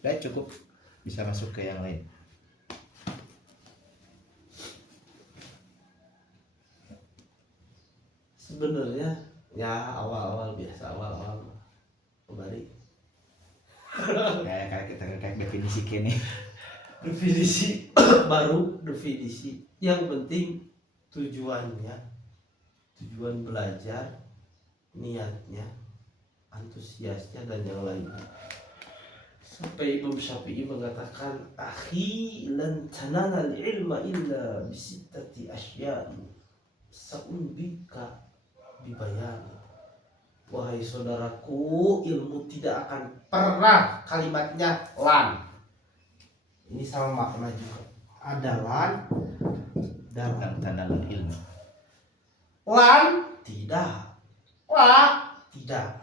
Udah cukup, bisa masuk ke yang lain. Sebenarnya ya awal-awal biasa, awal-awal kembali Kayak kita kayak definisi kini. definisi baru, definisi yang penting tujuannya, tujuan belajar, niatnya, antusiasnya dan yang lainnya. Sampai Imam Syafi'i mengatakan, akhi lan tanala al-ilma illa bisittati asya'i sa'unbika bibayan. Wahai saudaraku, ilmu tidak akan pernah, kalimatnya lan. Ini sama makna juga. Ada lan dan Tantangan ilmu. lan tidak. La tidak.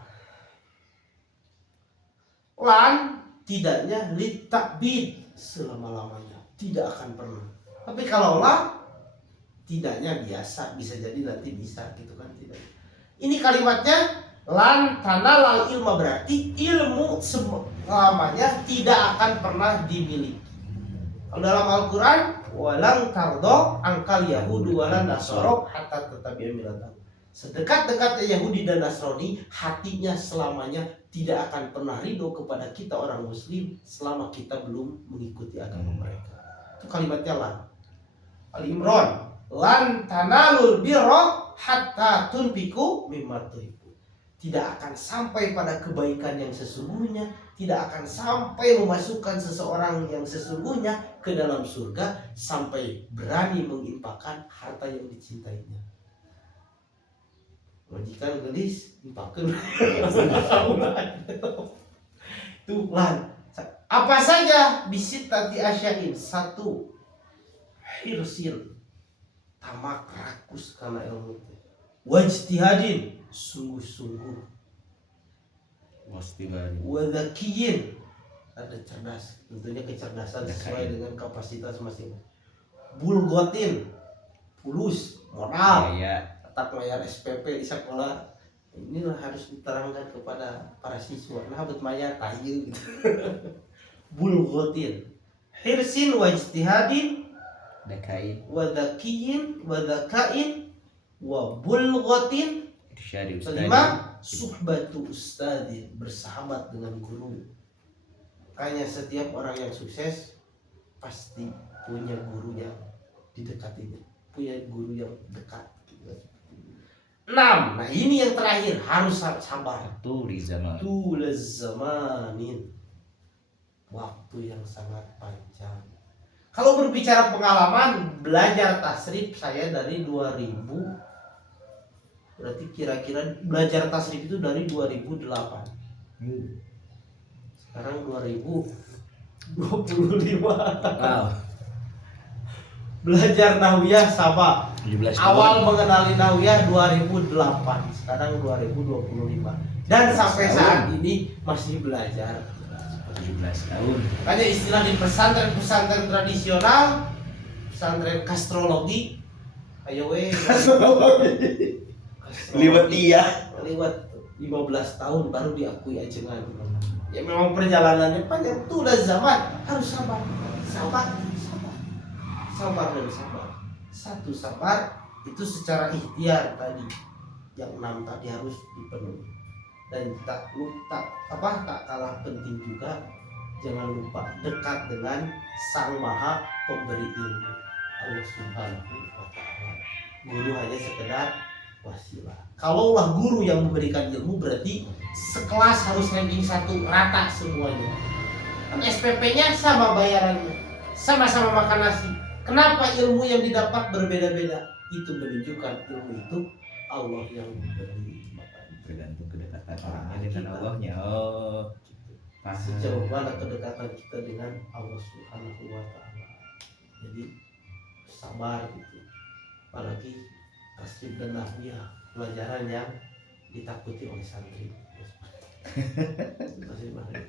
Lan tidaknya litakbid selama-lamanya, tidak akan pernah. Tapi kalau la tidaknya biasa, bisa jadi nanti bisa gitu kan, tidak. Ini kalimatnya lan tanalal ilma, berarti ilmu selamanya tidak akan pernah dimiliki. Kalau dalam Al-Quran, walang tardo angkal yahudu walan nasoro hatta tetapi milatan. Sedekat-dekatnya Yahudi dan Nasrani, hatinya selamanya tidak akan pernah ridho kepada kita orang Muslim selama kita belum mengikuti agama mereka. Itu kalimatnya lan. Al-Imran, lan tanalul birra hatta tunfiku mimma tuhibbu. Tidak akan sampai pada kebaikan yang sesungguhnya, tidak akan sampai memasukkan seseorang yang sesungguhnya ke dalam surga sampai berani menginfakkan harta yang dicintainya. Majikan gelis infakkan. Itu lan. Apa saja bisit tadi asyain. Satu, hirsil, tamak rakus karena ilmu. Wajtihadin, sungguh-sungguh. Wadakiyin, ada cerdas, tentunya kecerdasan sesuai dengan kapasitas masing-masing. Bulgotin, fulus, modal, tetap bayar SPP di sekolah. Inilah harus diterangkan kepada para siswa. Nah, buat maya tayu gitu. Bulgotin, hirsin wajtihadin, wadakiyin, wadakain, wabulgotin. Kelima, suhbatu ustadin, bersahabat dengan guru. Makanya setiap orang yang sukses pasti punya guru yang didekatinya, punya guru yang dekat. 6. Nah ini yang terakhir, harus sabar. Tulaz zamanin, waktu yang sangat panjang. Kalau berbicara pengalaman belajar tasrif, saya dari 2000, berarti kira-kira belajar tasrif itu dari 2008. Sekarang 2025. Wow. Belajar nahwiyah sama. 17 Awal mengenali nahwiyah 2008, sekarang 2025. Dan sampai saat ini masih belajar. 17 tahun. Makanya istilah di pesantren-pesantren tradisional, pesantren kastrologi, ayo we. Liwat iya. Lewat 15 tahun baru diakui ajengan. Ya memang perjalanannya panjang, itu udah zaman, harus sabar. Sabar dan sabar. Satu, sabar itu secara ikhtiar tadi. Yang 6 tadi harus dipenuhi. Dan tak kalah penting juga, jangan lupa dekat dengan Sang Maha Pemberi ilmu, Allah Subhanahu wa Ta'ala. Guru hanya sekedar wasilah. Kalaulah guru yang memberikan ilmu, berarti sekelas harus ranking 1 rata semuanya. Kan SPP-nya sama bayarannya, sama-sama makan nasi. Kenapa ilmu yang didapat berbeda-beda? Itu menunjukkan ilmu itu Allah yang memberi. Tergantung kedekatan orangnya dengan Allahnya. Oh, sejauh mana kedekatan kita dengan Allah Subhanahu wa Ta'ala. Jadi sabar gitu. Apalagi tasrif dan nahwiyah, pelajaran yang ditakuti oleh santri.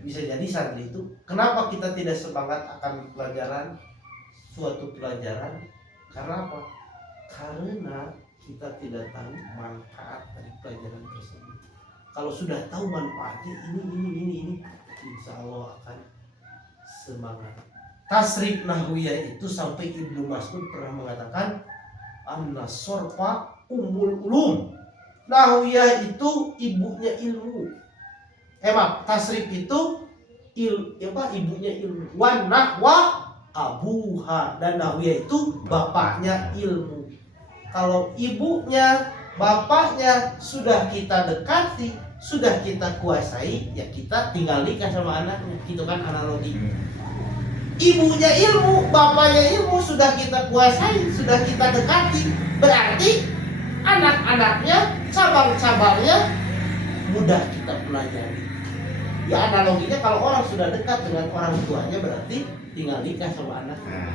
Bisa jadi santri itu, kenapa kita tidak semangat akan pelajaran, suatu pelajaran? Karena apa? Karena kita tidak tahu manfaat dari pelajaran tersebut. Kalau sudah tahu manfaatnya ini, insya Allah akan semangat. Tasrif nahwiyah itu sampai Ibnu Mas'ud pernah mengatakan an-nasorfa umul ulum. Nahwiyah itu ibunya ilmu. Maaf, tasrif itu ibunya ilmu. Wan nahwa abuha, dan nahwiyah itu bapaknya ilmu. Kalau ibunya, bapaknya sudah kita dekati, sudah kita kuasai, ya kita tinggal nikah sama anaknya. Gitu kan analogi. Ibunya ilmu, bapaknya ilmu sudah kita kuasai, sudah kita dekati, berarti anak-anaknya, cabang-cabangnya mudah kita pelajari. Ya analoginya kalau orang sudah dekat dengan orang tuanya berarti tinggal nikah sama anaknya.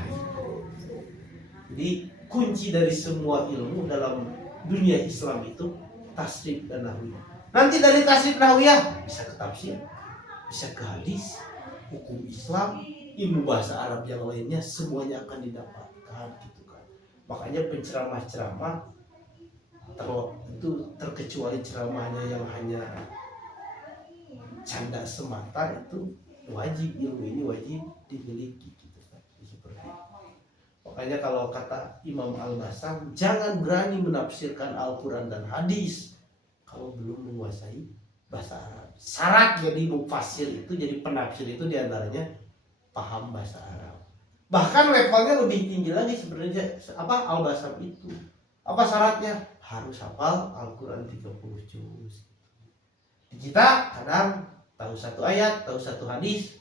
Jadi kunci dari semua ilmu dalam dunia Islam itu tasrif dan nahwiyah. Nanti dari tasrif nahwiyah bisa ke tafsir, bisa ke hadis, hukum Islam, ilmu bahasa Arab yang lainnya, semuanya akan didapatkan gitu kan. Makanya penceramah-ceramah itu terkecuali ceramahnya yang hanya canda semata, itu wajib, ilmu ini wajib dimiliki gitu kan. Seperti itu. Makanya kalau kata Imam Al-Bassam, jangan berani menafsirkan Al-Quran dan hadis kalau belum menguasai bahasa Arab. Syarat jadi mufassir itu, jadi penafsir itu diantaranya paham bahasa Arab. Bahkan levelnya lebih tinggi lagi sebenarnya. Al-Bassam itu apa syaratnya? Harus hafal Al-Quran 30 juz. Kita kadang tahu satu ayat, tahu satu hadis,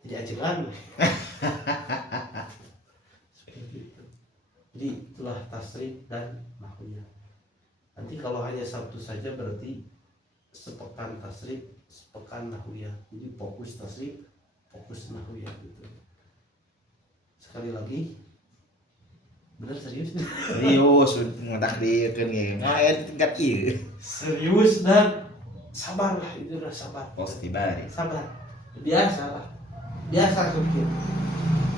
jadi ajengan. Seperti itu. Jadi itulah tasrif dan nahwiyah. Nanti kalau hanya Sabtu saja berarti sepekan tasrif, sepekan nahwiyah. Jadi fokus tasrif, fokus nahwiyah gitu. Sekali lagi, benar serius? Serius, ngetakdirkan ya. Ngain tingkat iya. Serius dan sabar lah, itu udah sabar. Positif bari. Sabar, biasa lah, biasa mungkin.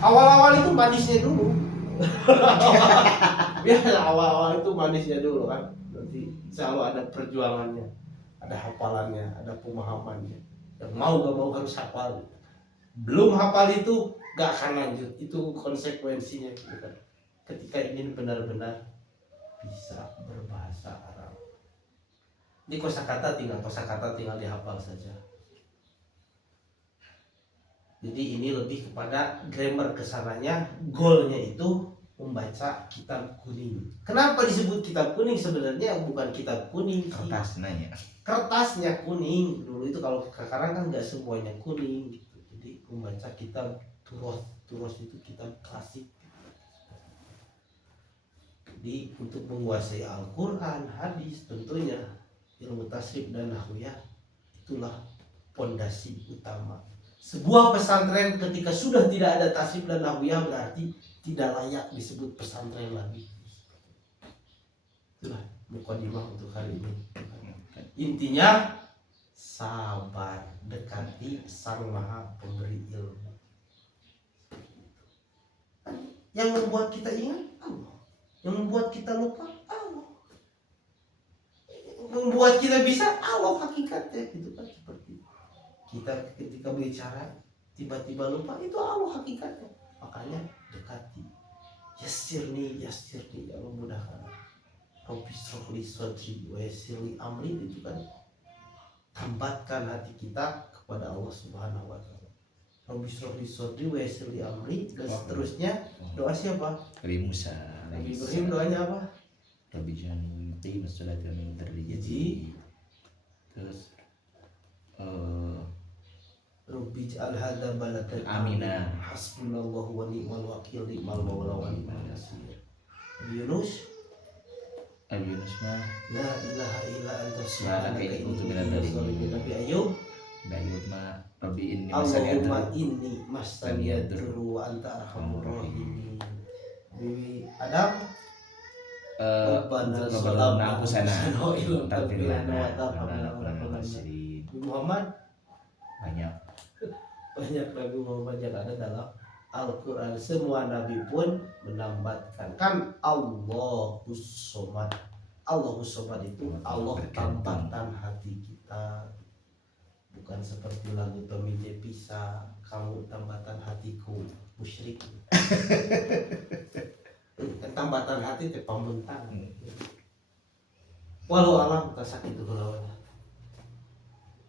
Awal-awal itu manisnya dulu. Biasa awal-awal itu manisnya dulu kan. Nanti selalu ada perjuangannya, ada hafalannya, ada pemahamannya. Yang mau gak mau harus hafal. Belum hafal itu gak akan lanjut. Itu konsekuensinya gitu kan. Ketika ingin benar-benar bisa berbahasa Arab. Ini kosakata tinggal dihafal saja. Jadi ini lebih kepada grammar kesananya, goalnya itu membaca kitab kuning. Kenapa disebut kitab kuning? Sebenarnya bukan kitab kuning sih. Kertasnya kuning. Dulu itu kalau sekarang kan nggak semuanya kuning gitu. Jadi membaca kitab Turos itu kitab klasik. Jadi untuk menguasai Al-Quran, hadis, tentunya ilmu tasrif dan nahwiyah itulah pondasi utama. Sebuah pesantren ketika sudah tidak ada tasrif dan nahwiyah berarti tidak layak disebut pesantren lagi. Itulah mukadimah untuk hari ini. Intinya sabar, dekati Sang Maha Pemberi ilmu. Yang membuat kita ingat Allah, yang membuat kita lupa Allah, membuat kita bisa Allah hakikatnya gitu kan. Seperti kita ketika bicara tiba-tiba lupa, itu Allah hakikatnya. Makanya dekati. Yassirni ya Allah, mudahkan. Rabbi shrahli sadri wa yassirli amri, itu kan tambatkan hati kita kepada Allah Subhanahu wa taala. Rabbi shrahli sadri wa yassirli amri, dan seterusnya doa siapa? Nabi Musa. Nabi Ibrahim doanya apa? Rabbi jangan qimus salata min dzurriyyati. Terus Rabbi ij'al hadza baladan Aminah. Hasbunallahu wa ni'mal wakil, ni'mal maula wa ni'mal nasir. Nabi Yunus, Nabi Yunus mah la ilaha illa anta subhanaka inni kuntu minadz dzalimin. Nabi Ayub, Bayut mah Rabbi inni Allahumma inni mastaniyadru wa anta arhamur rahimin. Nabi Adam, Rabbana zalamna anfusana wa illam taghfir lana wa tarhamna lanakunanna. Nabi Muhammad, banyak Nabi Muhammad yang ada dalam Al-Quran. Semua Nabi pun menambatkan kan Allahus Somad. Allahus Somad itu Allah tambahkan hati kita. Bukan seperti lagu Tommy J. Pisa. bisa kamu tambatan hatiku musyrik. Kan tambatan hati teh pambentan. Walau alam tak itu lawan.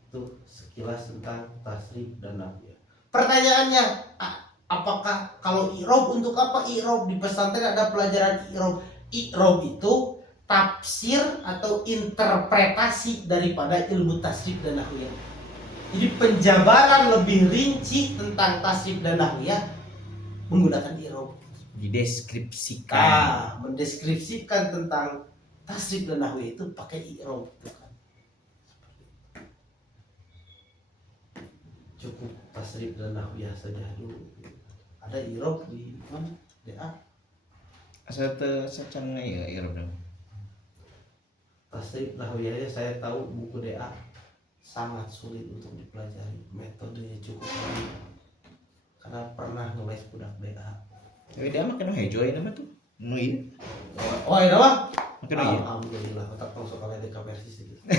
Tuh sekilas tentang tasrif dan nahwiyah. Pertanyaannya, apakah kalau i'rab untuk apa i'rab di pesantren ada pelajaran i'rab? I'rab itu tafsir atau interpretasi daripada ilmu tasrif dan nahwiyah. Jadi penjabaran lebih rinci tentang tasrif dan nahwiyah menggunakan i'rab. Dideskripsikan. Mendeskripsikan tentang tasrif dan nahwiyah itu pakai i'rab gitu kan. Cukup tasrif dan nahwiyah saja dulu. Ada i'rab di mana? DA. Asal teu sacan ya irab dong. Tasrif nahwiyahnya saya tahu buku DA sangat sulit untuk dipelajari. Metodenya cukup sulit. Karena pernah ngeles budak DA. Tapi dia mah kena hejo ieu mah tuh. Nu ieu. Oh, ini mah? Kena ieu. Alhamdulillah, otak langsung kalau ada versi sedikit.